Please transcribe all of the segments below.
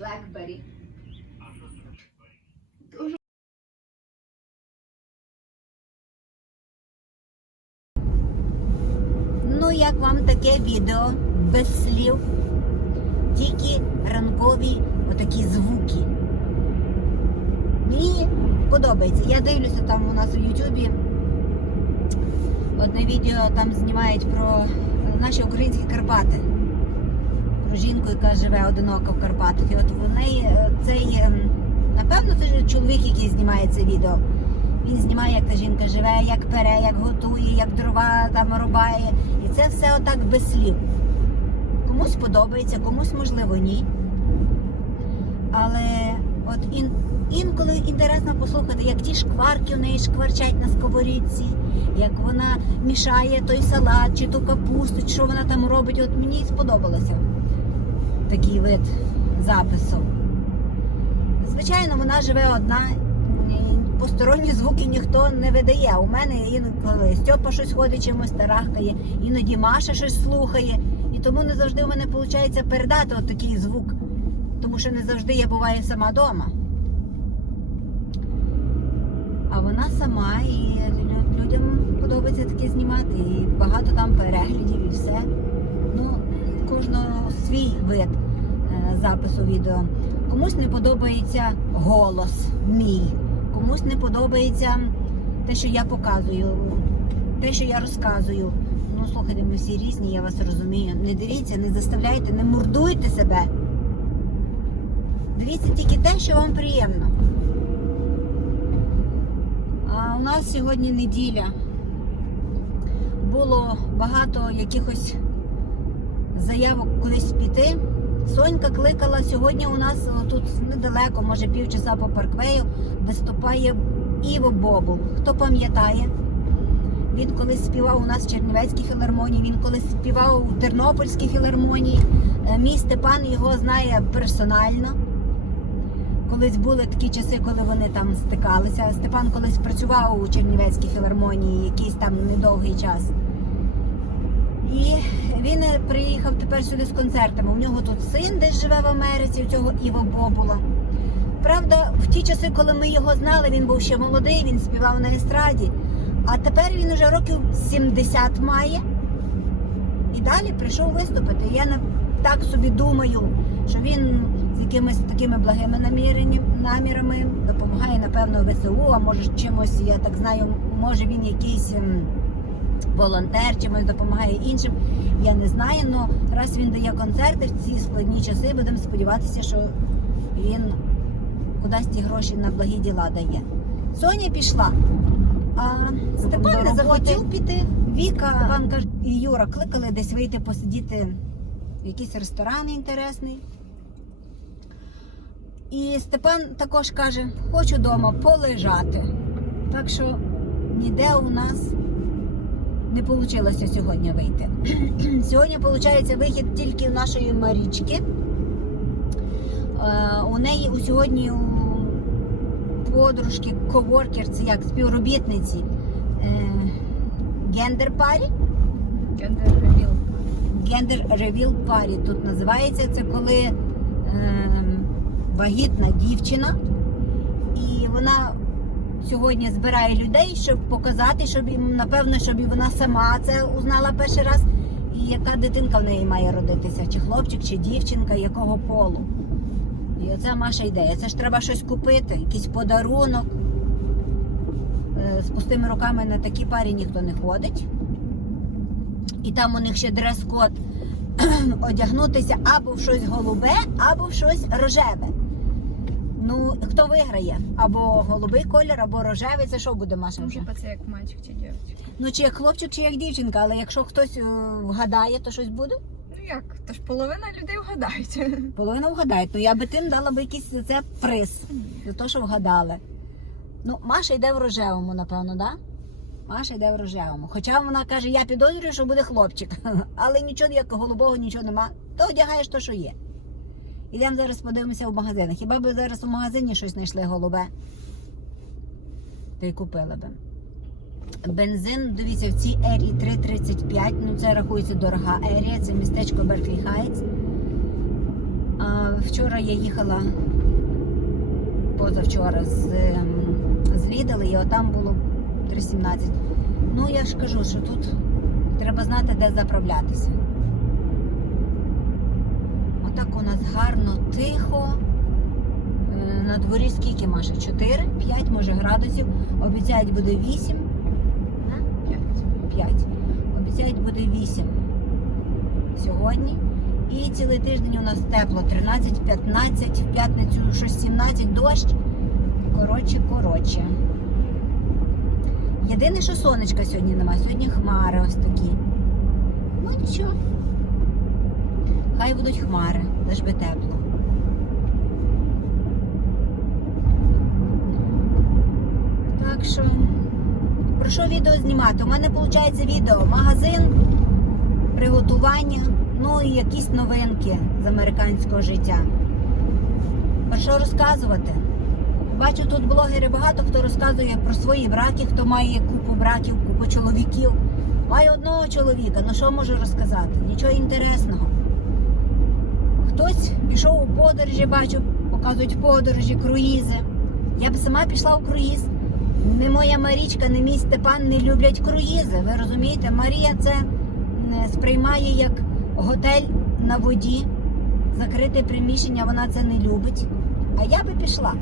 Blackberry. Ну, як вам таке відео без слів? Тільки ранкові отакі звуки. Мені подобається. Я дивлюся там у нас у Ютубі. Одне відео там знімають про наші українські Карпати. Жінку, яка живе одиноко в Карпатах. І от в неї е, цей, напевно, це чоловік, який знімає це відео. Він знімає, як та жінка живе, як пере, як готує, як дрова там рубає. І це все отак без слів. Комусь подобається, комусь можливо ні. Але от ін, інколи інтересно послухати, як ті шкварки в неї шкварчать на сковорідці, як вона мішає той салат чи ту капусту, чи що вона там робить. От мені сподобалося такий вид запису. Звичайно, вона живе одна, посторонні звуки ніхто не видає. У мене інколи Стьопа щось ходить, чимось тарахкає, іноді Маша щось слухає. І тому не завжди у мене виходить передати от такий звук. Тому що не завжди я буваю сама вдома. А вона сама і людям подобається таке знімати. І багато там переглядів і все. Ну, кожного свій вид запису відео. Комусь не подобається голос мій, комусь не подобається те, що я показую, те, що я розказую. Ну, слухайте, ми всі різні, я вас розумію. Не дивіться, не заставляйте, не мордуйте себе. Дивіться тільки те, що вам приємно. А у нас сьогодні неділя. Було багато якихось заявок кудись піти. Сонька кликала сьогодні. У нас тут недалеко, може півчаса по парквею, виступає Іво Бобул. Хто пам'ятає? Він колись співав у нас в Чернівецькій філармонії, він колись співав у Тернопільській філармонії. Е, Мій Степан його знає персонально. Колись були такі часи, коли вони там стикалися. Степан колись працював у Чернівецькій філармонії якийсь там недовгий час. І він е, приїхав тепер сюди з концертами. У нього тут син десь живе в Америці, у цього Іва Бобула. Правда, в ті часи, коли ми його знали, він був ще молодий, він співав на естраді. А тепер він вже років 70 має. І далі прийшов виступити. Я так собі думаю, що він з якимись такими благими намірами допомагає, напевно, ВСУ, а може чимось, я так знаю, може він якийсь волонтер, чимось допомагає іншим. Я не знаю, але раз він дає концерти в ці складні часи, будемо сподіватися, що він кудись ті гроші на благі діла дає. Соня пішла. А Степан не захотів піти. Віка, Степан каже, і Юра кликали десь вийти посидіти в якийсь ресторан інтересний. І Степан також каже, хочу вдома полежати. Так що ніде у нас не вийшло сьогодні вийти. сьогодні виходить вихід тільки в нашої Марічки. Е, У неї у сьогодні у подружки, коворкер, це як співробітниці гендер парі. Gender reveal. Гендер ревіл парі тут називається. Це коли е, вагітна дівчина, і вона сьогодні збирає людей, щоб показати, щоб їм, напевно, щоб і вона сама це узнала перший раз. І яка дитинка в неї має родитися, чи хлопчик, чи дівчинка, якого полу. І оце Маша ідея. Це ж треба щось купити, якийсь подарунок. Е, З пустими руками на такі парі ніхто не ходить. І там у них ще дрес-код одягнутися або в щось голубе, або в щось рожеве. Ну, хто виграє? Або голубий колір, або рожевий. Це що буде, Маша? Ну, вже? типа це як мальчик чи дівчинка. Ну, чи як хлопчик, чи як дівчинка, але якщо хтось е, вгадає, то щось буде? Ну як? То ж половина людей вгадають. Половина вгадає. То я би тим дала би якийсь за це приз. За те, що вгадали. Ну, Маша йде в рожевому, напевно, да? Маша йде в рожевому. Хоча вона каже, я підозрюю, що буде хлопчик. Але нічого як голубого, нічого нема. То одягаєш то, що є. Ідемо зараз подивимося в магазинах. Хіба би зараз у магазині щось знайшли голубе? Та й купила би. Бензин, дивіться, в цій ерії 3,35. Ну це рахується дорога ерія, це містечко Берклі Хайтс. Вчора я їхала позавчора з, ем, з Лідл, і отам було 3,17. Ну, я ж кажу, що тут треба знати, де заправлятися. Отак у нас гарно, тихо. Е, На дворі скільки Маша? 4, 5, може градусів. Обіцяють буде 8. 5. Обіцяють буде 8 сьогодні. І цілий тиждень у нас тепло 13-15, в п'ятницю щось 17 дощ. Коротше, коротше. Єдине, що сонечка сьогодні немає. Сьогодні хмари ось такі. Ну нічого. Хай будуть хмари, лиш би тепло. Так що, про що відео знімати? У мене виходить відео магазин, приготування, ну і якісь новинки з американського життя. Про що розказувати? Бачу, тут блогери багато хто розказує про свої браки, хто має купу браків, купу чоловіків. Маю одного чоловіка, ну що можу розказати? Нічого інтересного. Хтось пішов у подорожі, бачу, показують подорожі, круїзи. Я б сама пішла у круїз. Не моя Марічка, не мій Степан не люблять круїзи. Ви розумієте? Марія це сприймає як готель на воді, закрите приміщення, вона це не любить. А я би пішла.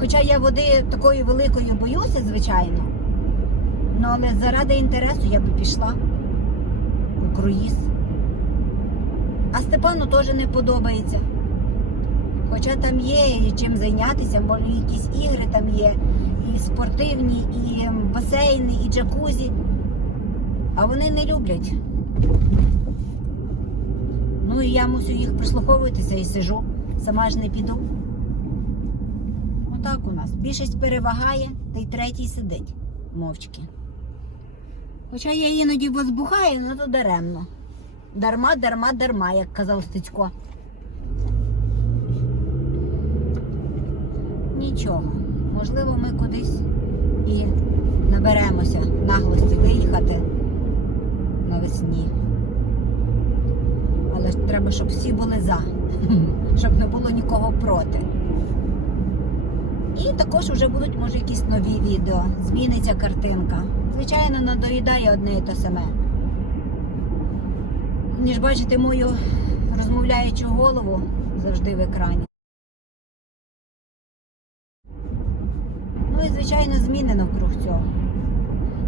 Хоча я води такої великої боюся, звичайно. Ну, але заради інтересу я би пішла у круїз. А Степану теж не подобається. Хоча там є чим зайнятися, може якісь ігри там є, і спортивні, і басейни, і джакузі. А вони не люблять. Ну і я мусю їх прислуховуватися і сижу. Сама ж не піду. Отак у нас. Більшість перевагає, та й третій сидить мовчки. Хоча я іноді возбухаю, ну то даремно. Дарма, дарма, дарма, як казав Стецько. Нічого. Можливо, ми кудись і наберемося наглості виїхати навесні. Але треба, щоб всі були за, щоб не було нікого проти. І також вже будуть, може, якісь нові відео. Зміниться картинка. Звичайно, надоїдає одне і те саме. Ніж бачите мою розмовляючу голову завжди в екрані. Ну і звичайно зміни навкруг цього.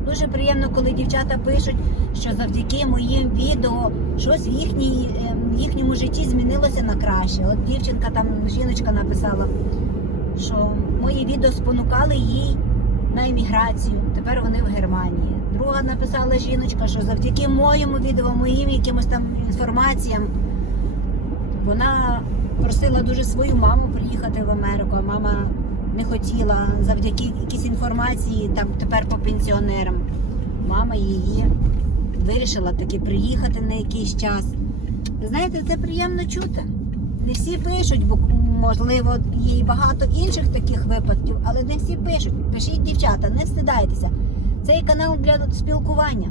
Дуже приємно, коли дівчата пишуть, що завдяки моїм відео щось в їхній, ем, їхньому житті змінилося на краще. От дівчинка там, жіночка написала, що мої відео спонукали їй на еміграцію. Тепер вони в Германії. Друга написала жіночка, що завдяки моєму відео, моїм якимось там інформаціям, вона просила дуже свою маму приїхати в Америку, а мама не хотіла завдяки якійсь інформації там тепер по пенсіонерам. Мама її вирішила таки приїхати на якийсь час. Знаєте, це приємно чути. Не всі пишуть, бо можливо є і багато інших таких випадків, але не всі пишуть. Пишіть, дівчата, не встидайтеся. Цей канал для спілкування,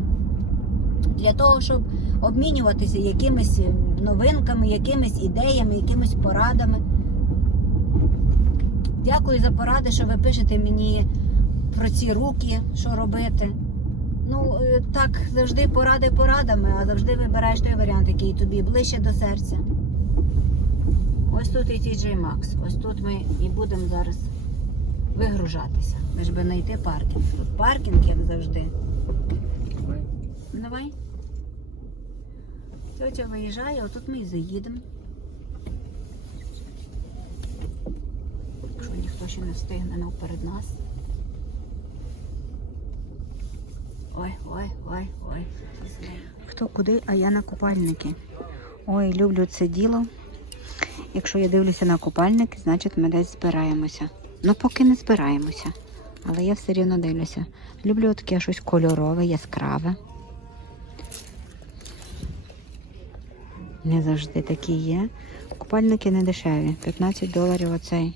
для того, щоб обмінюватися якимись новинками, якимись ідеями, якимись порадами. Дякую за поради, що ви пишете мені про ці руки, що робити. Ну, е, так, завжди поради порадами, а завжди вибираєш той варіант, який тобі ближче до серця. Ось тут і TJ Maxx. Ось тут ми і будемо зараз вигружатися. Лиш би знайти паркінг. Тут паркінг, як завжди. Давай. Тетя виїжджає, отут ми і заїдемо. Якщо ніхто ще не встигне ну, перед нас. Ой, ой, ой, ой. Хто куди, а я на купальники. Ой, люблю це діло. Якщо я дивлюся на купальники, значить ми десь збираємося. Ну, поки не збираємося. Але я все рівно дивлюся. Люблю таке щось кольорове, яскраве. Не завжди такі є. Купальники не дешеві. 15 доларів оцей.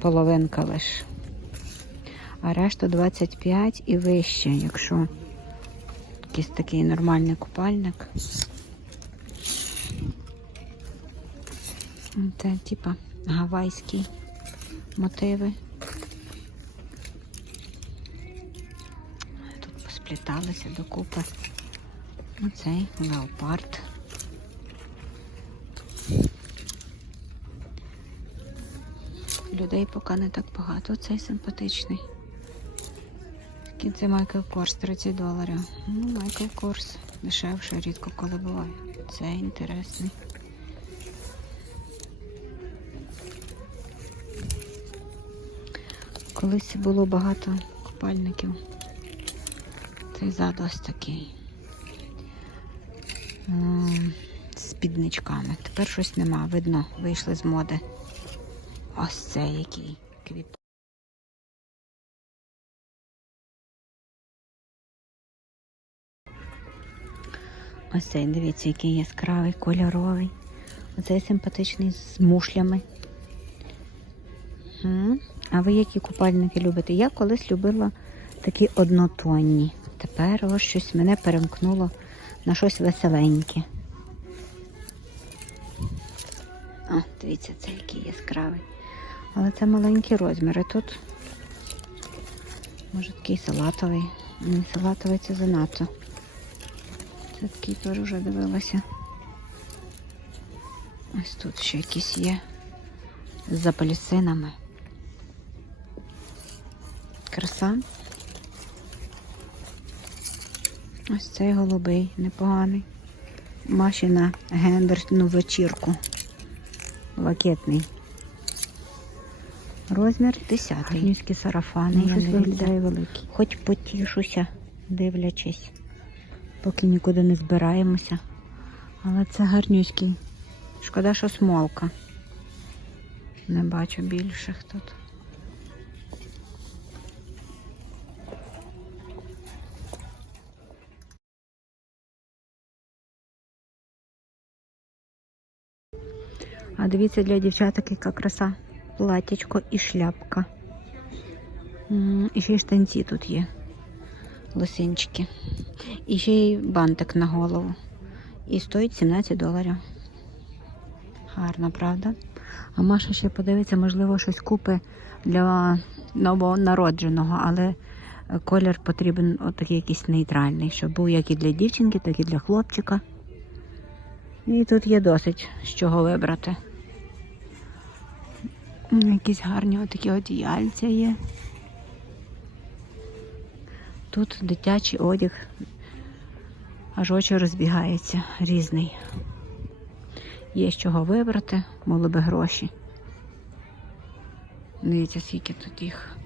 Половинка лиш. А решта 25 і вище, якщо якийсь такий нормальний купальник. Це типа гавайські мотиви. Тут поспліталися докупи. Оцей леопард. Людей поки не так багато. Цей симпатичний. Це Майкл Корс 30 доларів. Ну, Майкл Корс дешевше, рідко коли буває. Це інтересний. Колись було багато купальників. Цей зад ось такий. М, З спідничками. Тепер щось нема. Видно, вийшли з моди. Ось цей який квіт. Ось цей, дивіться, який яскравий, кольоровий. Оцей симпатичний з мушлями. А ви які купальники любите? Я колись любила такі однотонні. Тепер ось щось мене перемкнуло на щось веселеньке. О, дивіться, це який яскравий. Але це маленькі розміри. Тут може такий салатовий. Ні, салатовий це занадто. Це такий теж вже дивилася. Ось тут ще якісь є з апельсинами. Краса. Ось цей голубий, непоганий. Маші на гендерну вечірку. Лакетний. Розмір 10. Гарнівські сарафани. Ну, Я щось виглядає великий. Хоч потішуся, дивлячись, поки нікуди не збираємося. Але це гарнюський. Шкода, що смолка. Не бачу більших тут. А дивіться для дівчаток, яка краса. Платічко і шляпка. І ще й штанці тут є. Лосинчики. І ще й бантик на голову. І стоїть 17 доларів. Гарно, правда? А Маша ще подивиться, можливо, щось купи для новонародженого, але е, колір потрібен отакий якийсь нейтральний, щоб був як і для дівчинки, так і для хлопчика. І тут є досить з чого вибрати. М, Якісь гарні отакі одіяльця є. Тут дитячий одяг, аж очі розбігаються, різний. Є з чого вибрати, були би гроші. Дивіться, скільки тут їх.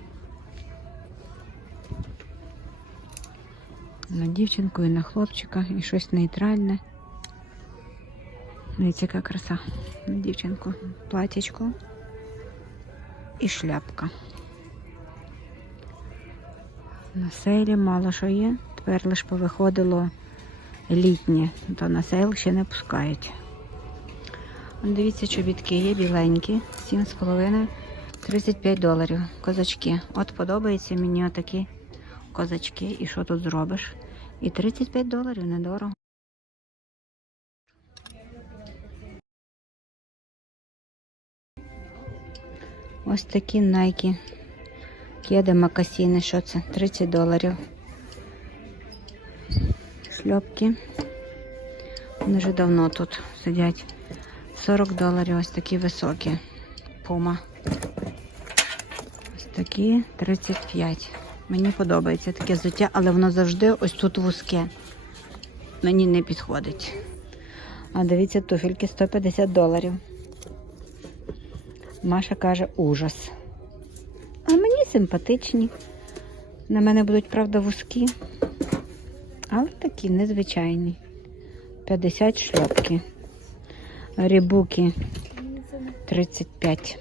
На дівчинку і на хлопчика, і щось нейтральне. Дивіться, яка краса. На дівчинку платячко і шляпка. На сейлі мало що є. Тепер лише повиходило літнє, то на сейл ще не пускають. Дивіться, чобітки є біленькі, 7,5, 35 доларів. Козачки. От подобаються мені отакі козачки. І що тут зробиш? І 35 доларів недорого. Ось такі найки. Кеди макасіни, що це? 30 доларів. Шльопки. Вони вже давно тут сидять. 40 доларів, ось такі високі. Пума. Ось такі 35. Мені подобається таке взуття, але воно завжди ось тут вузьке. Мені не підходить. А дивіться, туфельки 150 доларів. Маша каже ужас. А мені симпатичні. На мене будуть, правда, вузькі. Але такі незвичайні. 50 шльопки. Рібуки 35.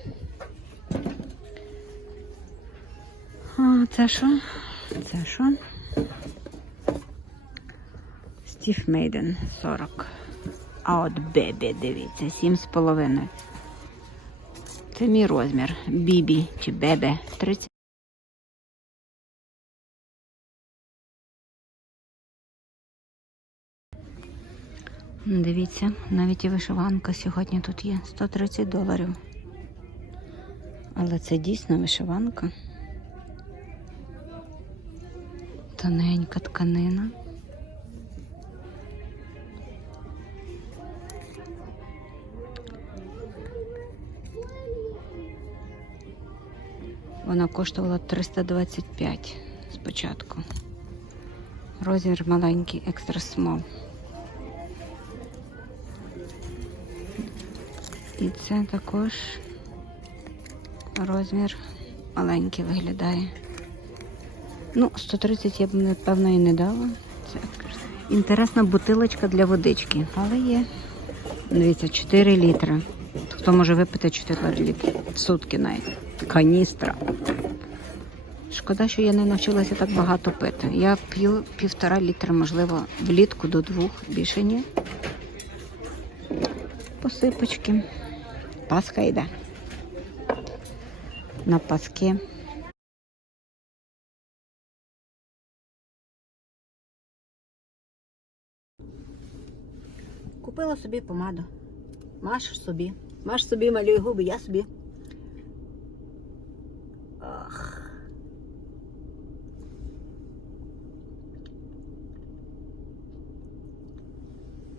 А це що? Це що? Стів Мейден 40. А от Бебі, дивіться, 7,5. Це мій розмір. Бібі чи Бебе 30. Дивіться, навіть і вишиванка сьогодні тут є 130 доларів. Але це дійсно вишиванка. Тоненька тканина. Вона коштувала 325 спочатку. Розмір маленький, екстра смол. І це також розмір маленький виглядає. Ну, 130 я б напевно і не дала. Це інтересна бутилочка для водички, але є. Дивіться, 4 літри. Хто може випити 4 літри в сутки навіть. Каністра. Шкода, що я не навчилася так багато пити. Я п'ю півтора літра, можливо, влітку до двох, більше ні. Посипочки. Пасха йде. На паски. Купила собі помаду. Маш собі. Маш собі малює губи, я собі